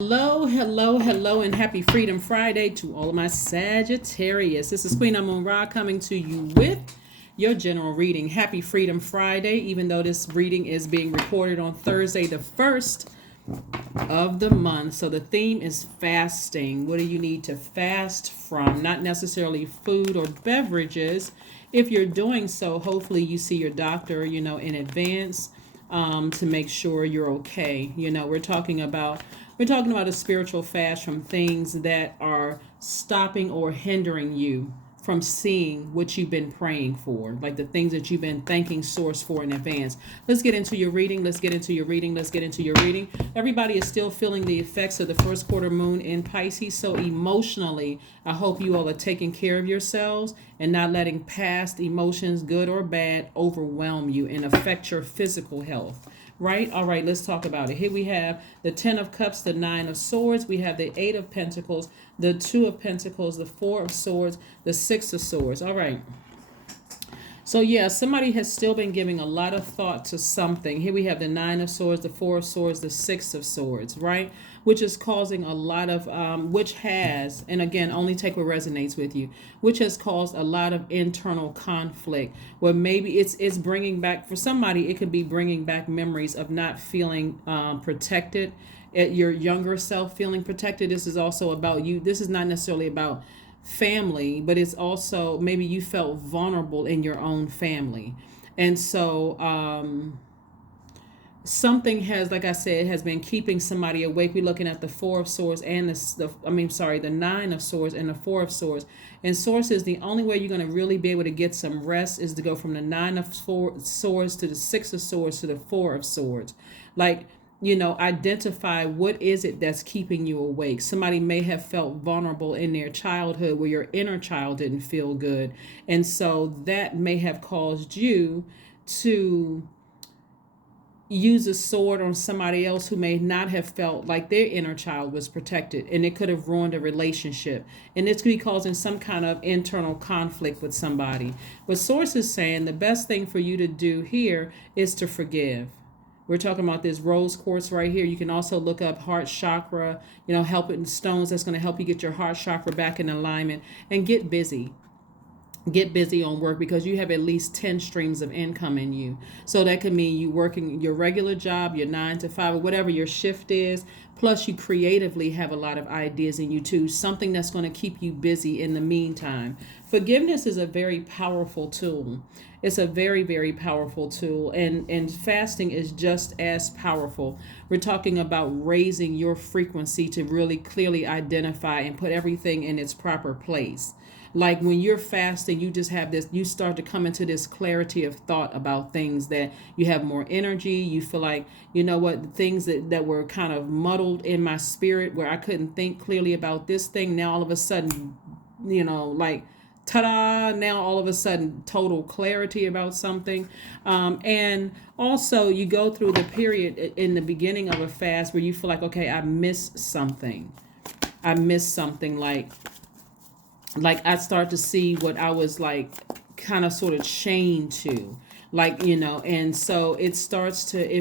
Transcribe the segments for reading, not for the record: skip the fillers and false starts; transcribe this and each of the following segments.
Hello, hello, hello, and happy Freedom Friday to all of my Sagittarius. This is Queen Amun Ra coming to you with your general reading. Happy Freedom Friday, even though this reading is being recorded on Thursday, the 1st of the month. So the theme is fasting. What do you need to fast from? Not necessarily food or beverages. If you're doing so, hopefully you see your doctor, in advance to make sure you're okay. We're talking about a spiritual fast from things that are stopping or hindering you from seeing what you've been praying for, like the things that you've been thanking source for in advance. Let's get into your reading. Let's get into your reading. Let's get into your reading. Everybody is still feeling the effects of the first quarter moon in Pisces. So emotionally, I hope you all are taking care of yourselves and not letting past emotions, good or bad, overwhelm you and affect your physical health. Right? All right, let's talk about it. Here we have the 10 of Cups, the 9 of Swords. We have the 8 of Pentacles, the 2 of Pentacles, the 4 of Swords, the 6 of Swords. All right. So yeah, somebody has still been giving a lot of thought to something. Here we have the 9 of Swords, the 4 of Swords, the 6 of Swords, right? Which is causing a lot of, which has, and again, only take what resonates with you, which has caused a lot of internal conflict. Where maybe it's bringing back, for somebody, it could be bringing back memories of not feeling protected, at your younger self feeling protected. This is also about you. This is not necessarily about family, but it's also maybe you felt vulnerable in your own family. And so something has, like I said, has been keeping somebody awake. We're looking at the 4 of Swords and the 9 of Swords and the 4 of Swords. And Source is the only way you're going to really be able to get some rest is to go from the 9 of Swords to the 6 of Swords to the 4 of Swords. Like, identify what is it that's keeping you awake. Somebody may have felt vulnerable in their childhood where your inner child didn't feel good. And so that may have caused you to use a sword on somebody else who may not have felt like their inner child was protected, and it could have ruined a relationship, and this could be causing some kind of internal conflict with somebody. But Source is saying the best thing for you to do here is to forgive. We're talking about this rose quartz right here. You can also look up heart chakra, helping stones that's going to help you get your heart chakra back in alignment. And get busy on work, because you have at least 10 streams of income in you. So that could mean you working your regular job, your 9 to 5, or whatever your shift is. Plus, you creatively have a lot of ideas in you too, something that's going to keep you busy in the meantime. Forgiveness is a very powerful tool. It's a very, very powerful tool. And fasting is just as powerful. We're talking about raising your frequency to really clearly identify and put everything in its proper place. Like when you're fasting, you just have this, you start to come into this clarity of thought about things, that you have more energy. You feel like, the things that were kind of muddled in my spirit where I couldn't think clearly about this thing. Now all of a sudden, like, ta-da, now all of a sudden total clarity about something. And also you go through the period in the beginning of a fast where you feel like, okay, I missed something. Like I start to see what I was like kind of sort of chained to, and so it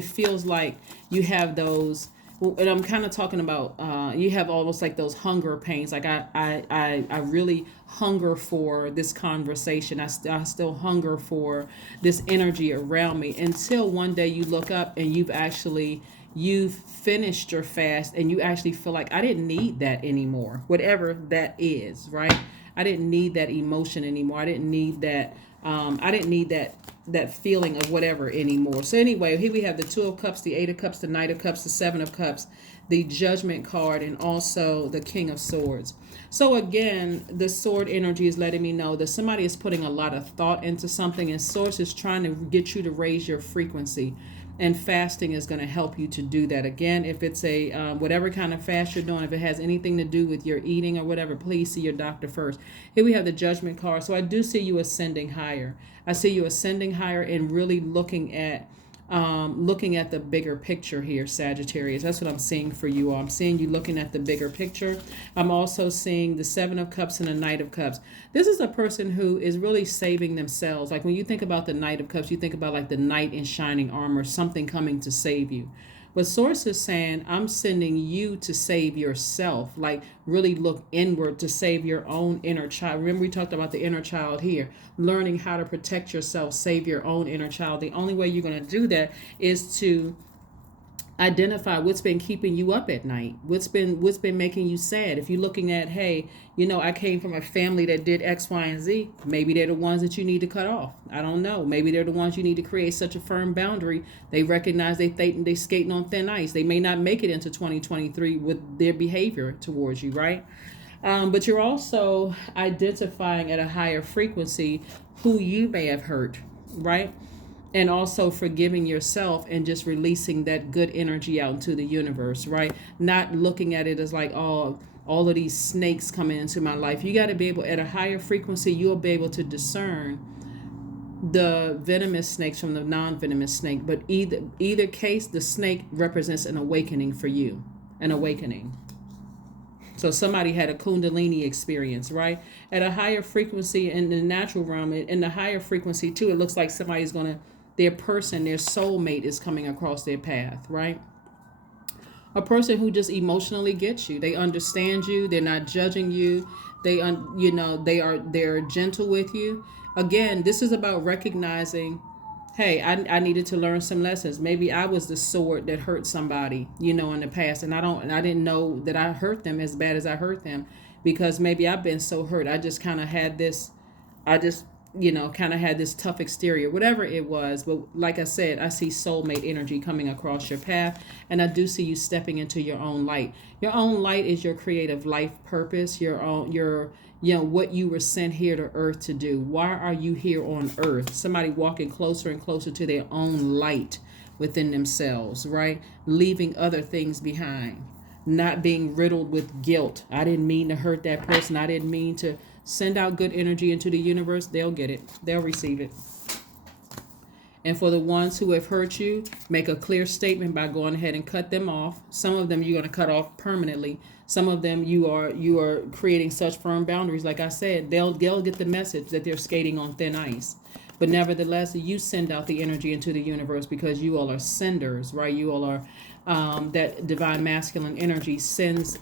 feels like you have those, and I'm kind of talking about, you have almost like those hunger pains. Like I really hunger for this conversation. I still hunger for this energy around me, until one day you look up and you've finished your fast, and you actually feel like, I didn't need that anymore, whatever that is, right? I didn't need that emotion anymore. I didn't need that. That feeling of whatever anymore. So anyway, here we have the 2 of Cups, the 8 of Cups, the Knight of Cups, the 7 of Cups, the Judgment card, and also the King of Swords. So again, the sword energy is letting me know that somebody is putting a lot of thought into something, and Source is trying to get you to raise your frequency. And fasting is going to help you to do that. Again, if it's a whatever kind of fast you're doing, if it has anything to do with your eating or whatever, please see your doctor first. Here we have the Judgment card. So I do see you ascending higher. I see you ascending higher and really looking at the bigger picture here, Sagittarius. That's what I'm seeing for you all. I'm seeing you looking at the bigger picture. I'm also seeing the 7 of Cups and the Knight of Cups. This is a person who is really saving themselves. Like when you think about the Knight of Cups, you think about like the knight in shining armor, something coming to save you. But source is saying, I'm sending you to save yourself. Like really look inward to save your own inner child. Remember, we talked about the inner child here, learning how to protect yourself, save your own inner child. The only way you're going to do that is to identify what's been keeping you up at night, what's been making you sad. If you're looking at, hey, I came from a family that did X, Y, and Z, maybe they're the ones that you need to cut off. I don't know. Maybe they're the ones you need to create such a firm boundary. They recognize they skating on thin ice. They may not make it into 2023 with their behavior towards you, right? But you're also identifying at a higher frequency who you may have hurt, right? And also forgiving yourself and just releasing that good energy out into the universe, right? Not looking at it as like, oh, all of these snakes coming into my life. You got to be able, at a higher frequency, you'll be able to discern the venomous snakes from the non-venomous snake. But either case, the snake represents an awakening for you, an awakening. So somebody had a Kundalini experience, right? At a higher frequency in the natural realm, in the higher frequency too, it looks like somebody's going to, their person, their soulmate is coming across their path, right? A person who just emotionally gets you. They understand you. They're not judging you. They're gentle with you. Again, this is about recognizing, hey, I needed to learn some lessons. Maybe I was the sword that hurt somebody, in the past, and I didn't know that I hurt them as bad as I hurt them, because maybe I've been so hurt. I just kind of had this, kind of had this tough exterior, whatever it was. But like I said, I see soulmate energy coming across your path, and I do see you stepping into your own light. Your own light is your creative life purpose, what you were sent here to earth to do. Why are you here on earth? Somebody walking closer and closer to their own light within themselves, right? Leaving other things behind, not being riddled with guilt. I didn't mean to hurt that person. I didn't mean to. Send out good energy into the universe. They'll get it. They'll receive it. And for the ones who have hurt you, make a clear statement by going ahead and cut them off. Some of them you're going to cut off permanently. Some of them you are creating such firm boundaries. Like I said, they'll get the message that they're skating on thin ice. But nevertheless, you send out the energy into the universe, because you all are senders, right? You all are that divine masculine energy sends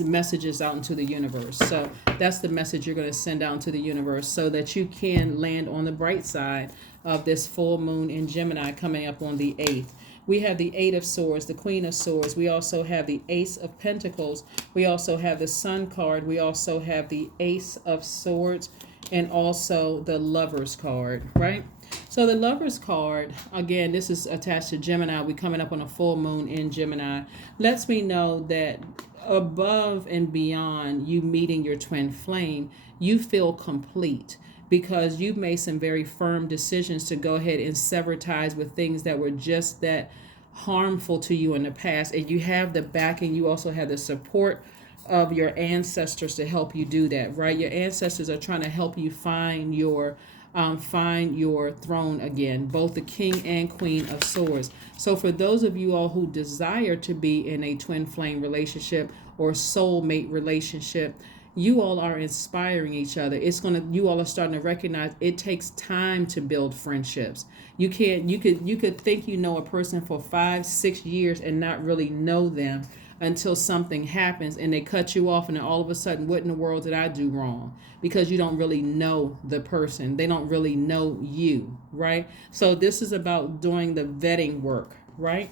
messages out into the universe. So that's the message you're going to send out into the universe, so that you can land on the bright side of this full moon in Gemini coming up on the 8th. We have the 8 of Swords, the Queen of Swords. We also have the Ace of Pentacles. We also have the Sun card. We also have the Ace of Swords, and also the Lover's card, right? So the Lover's card, again, this is attached to Gemini. We're coming up on a full moon in Gemini. Lets me know that above and beyond you meeting your twin flame, you feel complete, because you've made some very firm decisions to go ahead and sever ties with things that were just that harmful to you in the past. And you have the backing. You also have the support of your ancestors to help you do that, right? Your ancestors are trying to help you find your throne again, both the King and Queen of Swords. So for those of you all who desire to be in a twin flame relationship or soulmate relationship, you all are inspiring each other. You all are starting to recognize it takes time to build friendships. You could think you know a person for 5-6 years and not really know them until something happens and they cut you off, and then all of a sudden, what in the world did I do wrong? Because you don't really know the person. They don't really know you, right? So this is about doing the vetting work, right?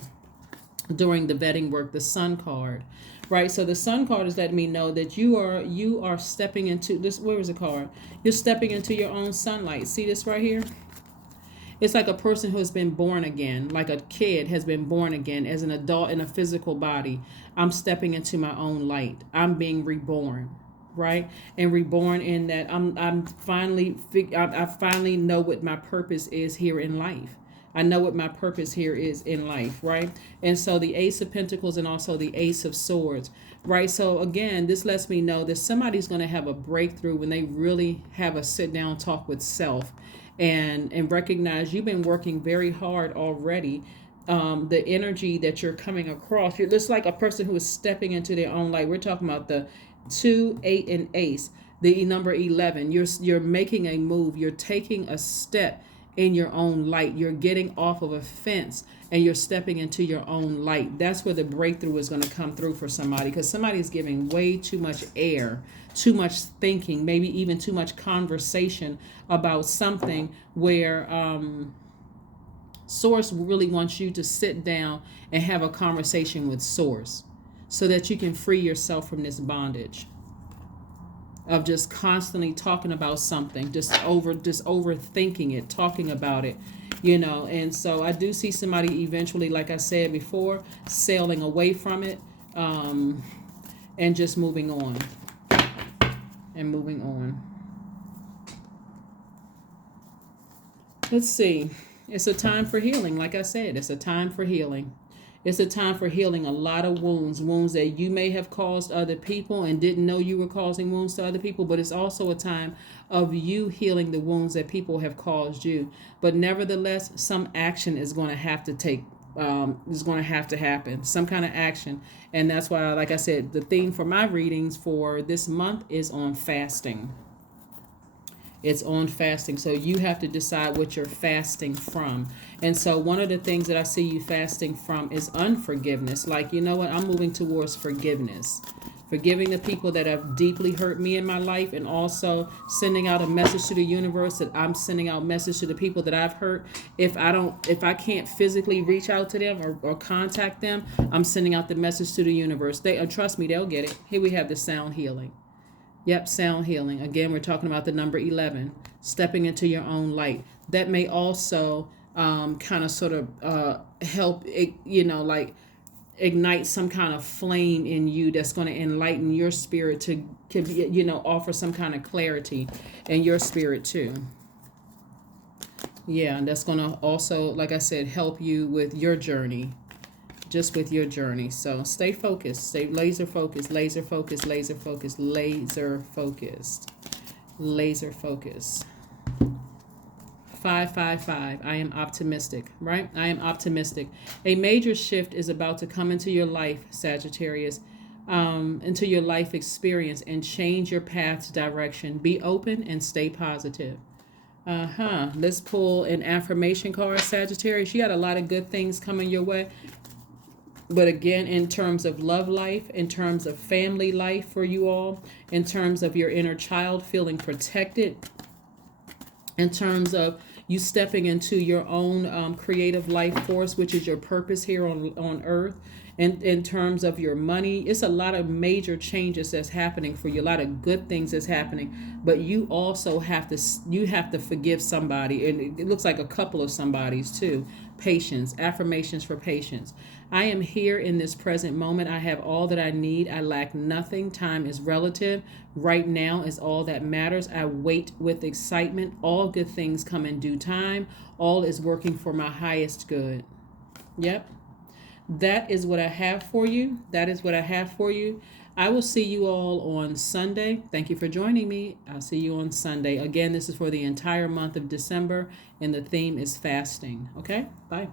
During the vetting work, the Sun card, right? So the Sun card is letting me know that you are stepping into this. Where is the card? You're stepping into your own sunlight. See this right here? It's like a person who has been born again, like a kid has been born again as an adult in a physical body. I'm stepping into my own light. I'm being reborn, right? And reborn in that I finally know what my purpose is here in life. I know what my purpose here is in life, right? And so the Ace of Pentacles and also the Ace of Swords, right? So again, this lets me know that somebody's going to have a breakthrough when they really have a sit down talk with self and recognize you've been working very hard already. The energy that you're coming across, you're just like a person who is stepping into their own light. We're talking about the 2, 8, and Ace, the number 11. You're making a move. You're taking a step in your own light. You're getting off of a fence and you're stepping into your own light. That's where the breakthrough is going to come through for somebody, because somebody's giving way too much air, too much thinking, maybe even too much conversation about something where Source really wants you to sit down and have a conversation with Source so that you can free yourself from this bondage of just constantly talking about something, just overthinking it, talking about it, And so I do see somebody eventually, like I said before, sailing away from it, and just moving on and moving on. Let's see. It's a time for healing. Like I said, it's a time for healing. It's a time for healing a lot of wounds that you may have caused other people and didn't know you were causing wounds to other people. But it's also a time of you healing the wounds that people have caused you. But nevertheless, some action is going to have to is going to have to happen, some kind of action. And that's why, like I said, the theme for my readings for this month is on fasting. It's on fasting. So you have to decide what you're fasting from. And so one of the things that I see you fasting from is unforgiveness. Like, you know what? I'm moving towards forgiveness. Forgiving the people that have deeply hurt me in my life, and also sending out a message to the universe that I'm sending out message to the people that I've hurt. If I can't physically reach out to them or contact them, I'm sending out the message to the universe. Trust me, they'll get it. Here we have the sound healing. Yep, sound healing. Again, we're talking about the number 11, stepping into your own light. That may also kind of sort of help, like ignite some kind of flame in you that's going to enlighten your spirit to offer some kind of clarity in your spirit too. Yeah, and that's going to also, like I said, help you with your journey. Just with your journey. So stay focused, stay laser focused, laser focused, laser focused, laser focused, laser focused. 555. I am optimistic, right? I am optimistic. A major shift is about to come into your life, Sagittarius, into your life experience, and change your path's direction. Be open and stay positive. Let's pull an affirmation card, Sagittarius. You got a lot of good things coming your way. But again, in terms of love life, in terms of family life for you all, in terms of your inner child feeling protected, in terms of you stepping into your own creative life force, which is your purpose here on earth, and in terms of your money, it's a lot of major changes that's happening for you, a lot of good things that's happening. But you also have to forgive somebody, and it looks like a couple of somebodies too. Patience, affirmations for patience. I am here in this present moment. I have all that I need. I lack nothing. Time is relative. Right now is all that matters. I wait with excitement. All good things come in due time. All is working for my highest good. Yep. That is what I have for you. That is what I have for you. I will see you all on Sunday. Thank you for joining me. I'll see you on Sunday. Again, this is for the entire month of December, and the theme is fasting. Okay? Bye.